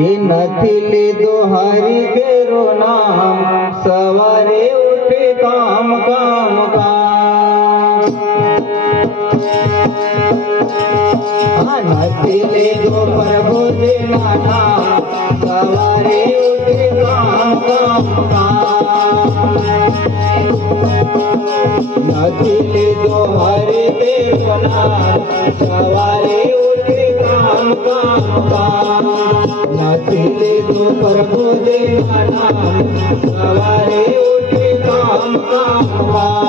એ નથી લીધો હરી કેરો નામ સવારે ઉઠે કામ કામ કામ નથી લીધો પ્રભુજીના નામ સવારે ઉઠે કામ કામ કામ નથી લીધો હરી કેરો નામ સવારે ઉઠે કામ કામ કામ નથી લીધો પ્રભુજીના નામ સવારે ઉઠે કામ કામ કામ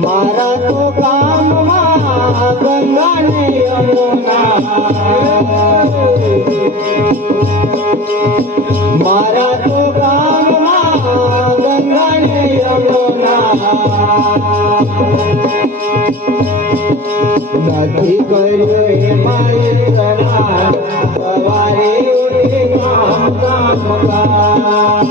મારા તો કામમાં ગંગા ને યમુના મારા તો કામમાં ગંગા ને યમુના નથી કર્યો એમાં સ્નાન સવારે ઉઠે કામ કામ કામ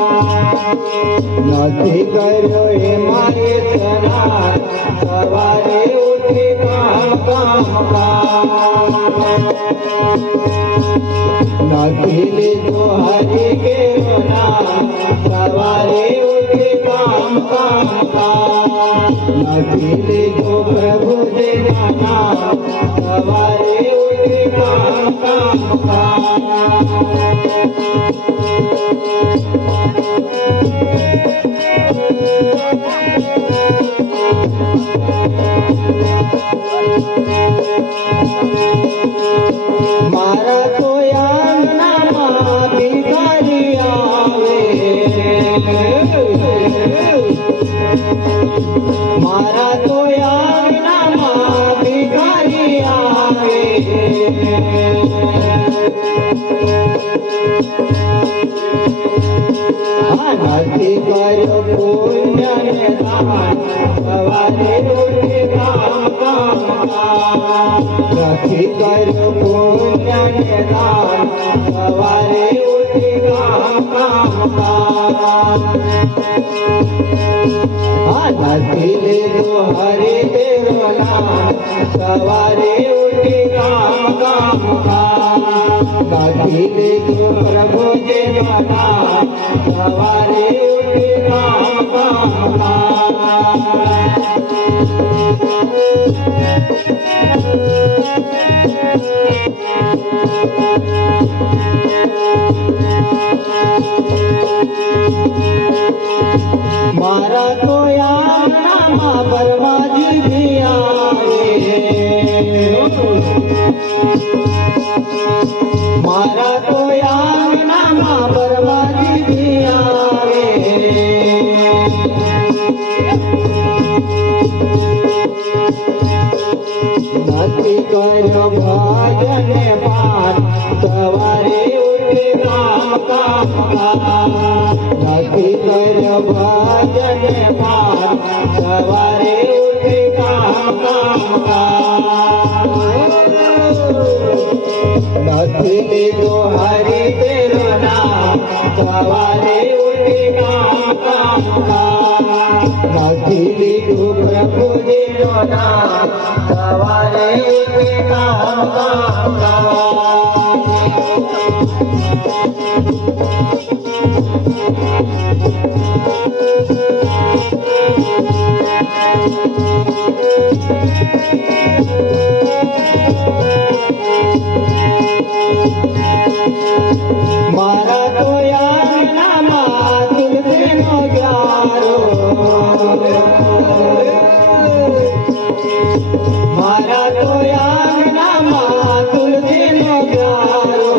નથી કર્યો એમાં સ્નાન સવારે ઉઠે કામ કામ કામ નથી લીધો હરી કેરો નામ સવારે ઉઠે કામ કામ કામ નથી લીધો પ્રભુજીના નામ સવારે ઉઠે કામ કામ કામ મારા તો આંગણામાં ભિખારી આવે મારા તો આંગણામાં ભિખારી આવે નથી કર્યો પુણ્ય ને દાન સવારે ઉઠે કામ કામ કામ નથી કર્યો પુણ્ય ને દાન સવારે ઉઠે કામ કામ કામ નથી લીધો હરી કેરો નામ સવારે ઉઠે કામ કામ કામ નથી લીધો પ્રભુજીના નામ સવારે ઉઠે કામ કામ કામ મારા તો આંગણામાં પરમાજી ભી આવે મારા તો આંગણામાં પરમાજી ભી આવે નથી કર્યો ભજન પાન સવારે ઉઠે કામ કામ કામ નથી કર્યો ભજન પાન સવારે ઉઠે કામ કામ કામ નથી લીધો હરી કેરો નામ સવારે ઉઠે કામ કામ કામ નથી લીધો પ્રભુજીનો નામ સવારે ઉઠે કામ કામ કામ મારા તો આંગણામાં તુલસીનો ક્યારો મારા તો આંગણામાં તુલસીનો ક્યારો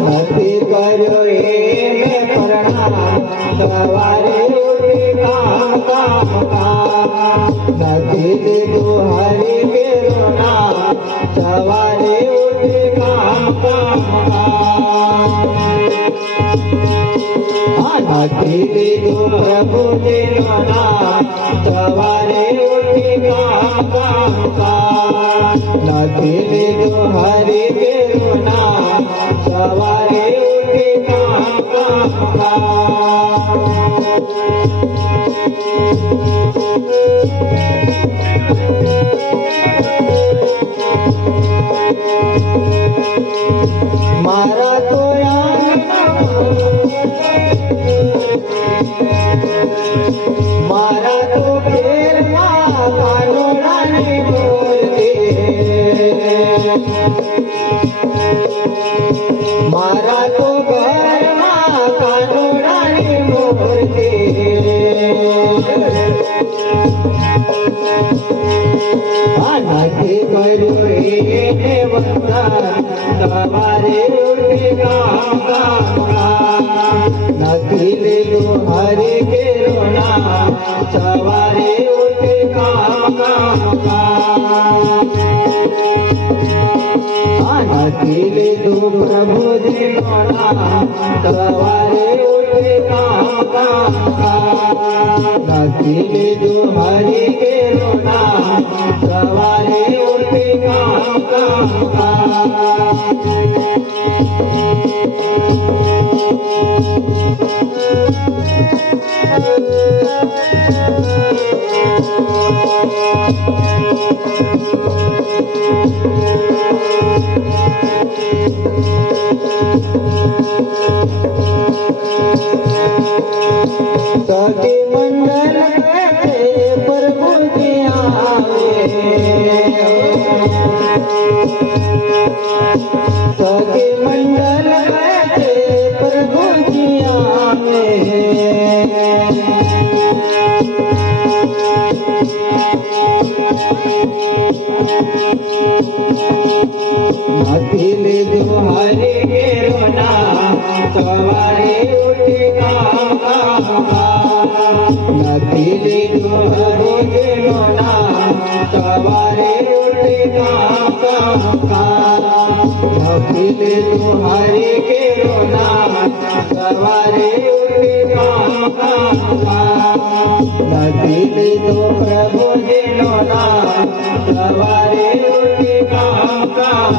નથી કર્યો એ મેં પ્રણામ સવારે ઉઠે કામ કામ કામ નથી લીધો હરી કેરો નામ સવારે ઉઠે કામ કામ કામ નથી લીધો પ્રભુજીનો નામ સવારે ઉઠે કામ કામ કામ સવારે ઉઠી કામ કામ મારા તો મારા તો ઘેરમાં કાનોડાની મૂર્તિ મારા તો ઘરમાં કાનોડાની મૂર્તિ નથી કર્યું એને વંદન સવારે ઉઠી કામ કામ નથી લીધું હરે કેરો નામ સવારે ઉઠી કામ કામ નથી લીધું પ્રભુજીનો નામ સવારે ઉઠી કામ કામ નથી લીધું હરે કેરો નામ સવારે ઉઠી કામ કામ સખી મંડળ પ્રભુજી આવે સખી મંડળ પ્રભુજી આવે નથી લીધું હરે કેરો નામ સવારે ઉઠી કામ કામ નથી લીધું રોજનો નામ સવારે ઉઠી કામ કામ નથી લીધું હરે કેરો નામ સવારે ઉઠી કામ કામ નથી લીધું પ્રભુજીનો નામ સવારે ઉઠી કામ કામ